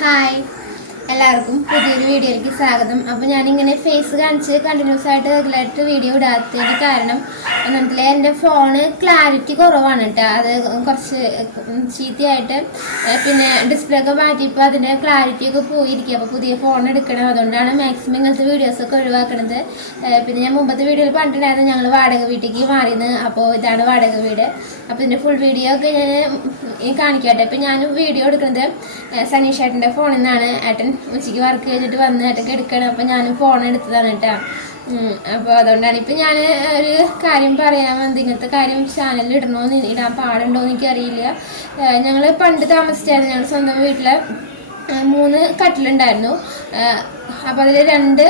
Hi. എല്ലാവർക്കും പുതിയൊരു വീഡിയോയിലേക്ക് സ്വാഗതം. അപ്പോൾ ഞാനിങ്ങനെ ഫേസ് കാണിച്ച് കണ്ടിന്യൂസ് ആയിട്ട് റെഗുലറായിട്ട് വീഡിയോ ഇടാത്തതിന് കാരണം ഒന്നാമത്തിലെ എന്റെ ഫോണ് ക്ലാരിറ്റി കുറവാണ് കേട്ടോ അത് കുറച്ച് ചീത്തയായിട്ട് പിന്നെ ഡിസ്പ്ലേ ഒക്കെ മാറ്റിയപ്പോൾ അതിന്റെ ക്ലാരിറ്റി ഒക്കെ പോയിരിക്കുക അപ്പോൾ പുതിയ ഫോൺ എടുക്കണം. അതുകൊണ്ടാണ് മാക്സിമം ഇങ്ങനത്തെ വീഡിയോസൊക്കെ ഒഴിവാക്കണത്. ഏഹ് പിന്നെ ഞാൻ മുമ്പത്തെ വീഡിയോയിൽ പറഞ്ഞിട്ടുണ്ടായിരുന്നു ഞങ്ങൾ വാടക വീട്ടിലേക്ക് മാറിയെന്ന് അപ്പോൾ ഇതാണ് വാടക വീട്. അപ്പോൾ ഇതിന്റെ ഫുൾ വീഡിയോ ഒക്കെ ഞാൻ കാണിക്കട്ടെ. ഇപ്പം ഞാൻ വീഡിയോ എടുക്കുന്നത് സനീഷ് ഏട്ടന്റെ ഫോണിൽ നിന്നാണ് ഏട്ടൻ ഉച്ചയ്ക്ക് വർക്ക് കഴിഞ്ഞിട്ട് വന്ന് ഏട്ടൊക്കെ എടുക്കണം. അപ്പം ഞാൻ ഫോൺ എടുത്തതാണ് കേട്ടോ. അപ്പോൾ അതുകൊണ്ടാണ് ഇപ്പം ഞാൻ ഒരു കാര്യം പറയാൻ വന്നത്. ഇങ്ങനത്തെ കാര്യം ചാനലിൽ ഇടണോന്ന് ഇടാൻ പാടുണ്ടോ എന്ന് എനിക്കറിയില്ല ഞങ്ങൾ പണ്ട് താമസിച്ചായിരുന്നു. ഞങ്ങൾ സ്വന്തം വീട്ടിൽ മൂന്ന് കട്ടിലുണ്ടായിരുന്നു. അപ്പോൾ അതിൽ രണ്ട്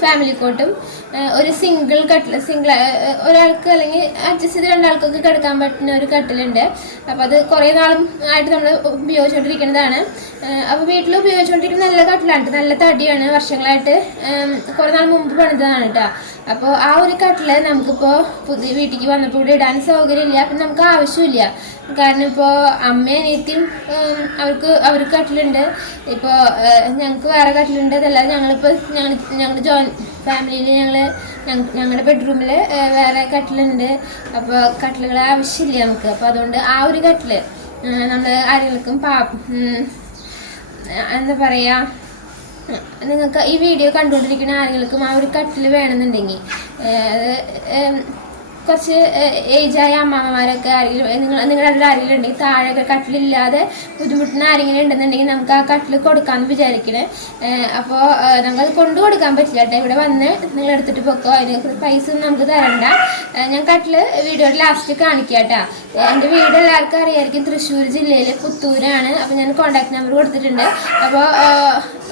ഫാമിലി കോട്ടും ഒരു സിംഗിൾ കട്ടിൽ സിംഗിൾ ഒരാൾക്ക് അല്ലെങ്കിൽ അഡ്ജസ്റ്റ് ചെയ്ത് രണ്ടാൾക്കൊക്കെ കിടക്കാൻ പറ്റുന്ന ഒരു കട്ടിലുണ്ട്. അപ്പോൾ അത് കുറേ നാളും ആയിട്ട് നമ്മൾ ഉപയോഗിച്ചുകൊണ്ടിരിക്കുന്നതാണ് അപ്പോൾ വീട്ടിൽ ഉപയോഗിച്ചുകൊണ്ടിരിക്കുന്ന നല്ല കട്ടിലാണ്. നല്ല തടിയാണ് വർഷങ്ങളായിട്ട് കുറേ നാൾ മുമ്പ് പണിതാണ് കേട്ടോ അപ്പോൾ ആ ഒരു കട്ടിൽ നമുക്കിപ്പോൾ പുതിയ വീട്ടിലേക്ക് വന്നപ്പോൾ ഇവിടെ ഇടാൻ സൗകര്യമില്ല. അപ്പം നമുക്ക് ആവശ്യമില്ല. കാരണം ഇപ്പോൾ അമ്മയും അനിയത്തിയും അവർക്ക് അവർക്ക് കട്ടിലുണ്ട്. ഇപ്പോൾ ഞങ്ങൾക്ക് വേറെ കട്ടിലുണ്ട്. അതല്ലാതെ ഞങ്ങളിപ്പോൾ ഞങ്ങൾ ഞങ്ങളുടെ ജോയിൻ ഫാമിലിയിൽ ഞങ്ങൾ ഞങ്ങളുടെ ബെഡ്റൂമിൽ വേറെ കട്ടിലുണ്ട്. അപ്പോൾ കട്ടിലുകൾ ആവശ്യമില്ല നമുക്ക്. അപ്പോൾ അതുകൊണ്ട് ആ ഒരു കട്ടിൽ നമ്മൾ ആരെങ്കിലും പാ എന്താ പറയുക നിങ്ങൾക്ക് ഈ വീഡിയോ കണ്ടുകൊണ്ടിരിക്കുന്ന ആളുകൾക്കും ആ ഒരു കട്ടിൽ വേണമെന്നുണ്ടെങ്കിൽ കുറച്ച് ഏജായ അമ്മമാരൊക്കെ ആരെങ്കിലും നിങ്ങൾ നിങ്ങളുടെ ആരെങ്കിലും ഉണ്ടെങ്കിൽ താഴെ കട്ടിലില്ലാതെ ബുദ്ധിമുട്ടുന്ന ആരെങ്കിലും ഉണ്ടെന്നുണ്ടെങ്കിൽ നമുക്ക് ആ കട്ടിൽ കൊടുക്കാമെന്ന് വിചാരിക്കണേ. അപ്പോൾ നമുക്കത് കൊണ്ടു കൊടുക്കാൻ പറ്റില്ല കേട്ടോ. ഇവിടെ വന്ന് നിങ്ങൾ എടുത്തിട്ട് പൊക്കോ. അതിന് പൈസ ഒന്നും നമുക്ക് തരണ്ട. ഞാൻ കട്ടിൽ വീഡിയോയുടെ ലാസ്റ്റ് കാണിക്കാം കേട്ടോ. എന്റെ വീട് എല്ലാവർക്കും അറിയായിരിക്കും. തൃശ്ശൂർ ജില്ലയിൽ പുത്തൂരാണ്. അപ്പോൾ ഞാൻ കോൺടാക്ട് നമ്പർ കൊടുത്തിട്ടുണ്ട്. അപ്പോൾ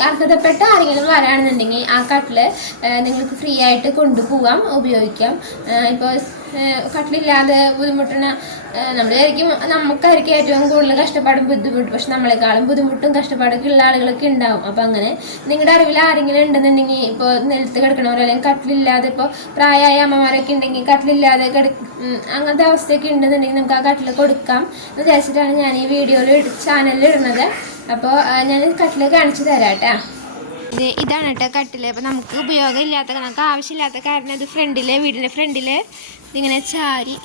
അർഹതപ്പെട്ട ആരെങ്കിലും വരാണെന്നുണ്ടെങ്കിൽ ആ കട്ടിൽ നിങ്ങൾക്ക് ഫ്രീ ആയിട്ട് കൊണ്ടുപോകാം ഉപയോഗിക്കാം. ഇപ്പോൾ കട്ടിലില്ലാതെ ബുദ്ധിമുട്ടണ നമ്മളായിരിക്കും നമുക്കായിരിക്കും ഏറ്റവും കൂടുതൽ കഷ്ടപ്പാടും ബുദ്ധിമുട്ട്. പക്ഷെ നമ്മളെക്കാളും ബുദ്ധിമുട്ടും കഷ്ടപ്പാടൊക്കെ ഉള്ള ആളുകളൊക്കെ ഉണ്ടാവും. അപ്പം അങ്ങനെ നിങ്ങളുടെ അറിവിൽ ആരെങ്കിലും ഉണ്ടെന്നുണ്ടെങ്കിൽ ഇപ്പോൾ നിലത്ത് കിടക്കണവരോ അല്ലെങ്കിൽ കട്ടിലില്ലാതെ ഇപ്പോൾ പ്രായമായ അമ്മമാരൊക്കെ ഉണ്ടെങ്കിൽ കട്ടിലില്ലാതെ കിട അങ്ങനത്തെ അവസ്ഥയൊക്കെ ഉണ്ടെന്നുണ്ടെങ്കിൽ നമുക്ക് ആ കട്ടിൽ കൊടുക്കാം എന്ന് വിചാരിച്ചിട്ടാണ് ഞാൻ ഈ വീഡിയോയിൽ ചാനലിൽ ഇടുന്നത്. അപ്പോൾ ഞാൻ കട്ടിൽ കാണിച്ചു തരാം കേട്ടോ. ഇതാണ് കേട്ടോ കട്ടിൽ അപ്പോൾ നമുക്ക് ഉപയോഗമില്ലാത്ത നമുക്ക് ആവശ്യമില്ലാത്ത കാരണം ഇത് ഫ്രണ്ടിൽ വീടിന്റെ ഫ്രണ്ടിൽ ഇതിങ്ങനെ ചാരി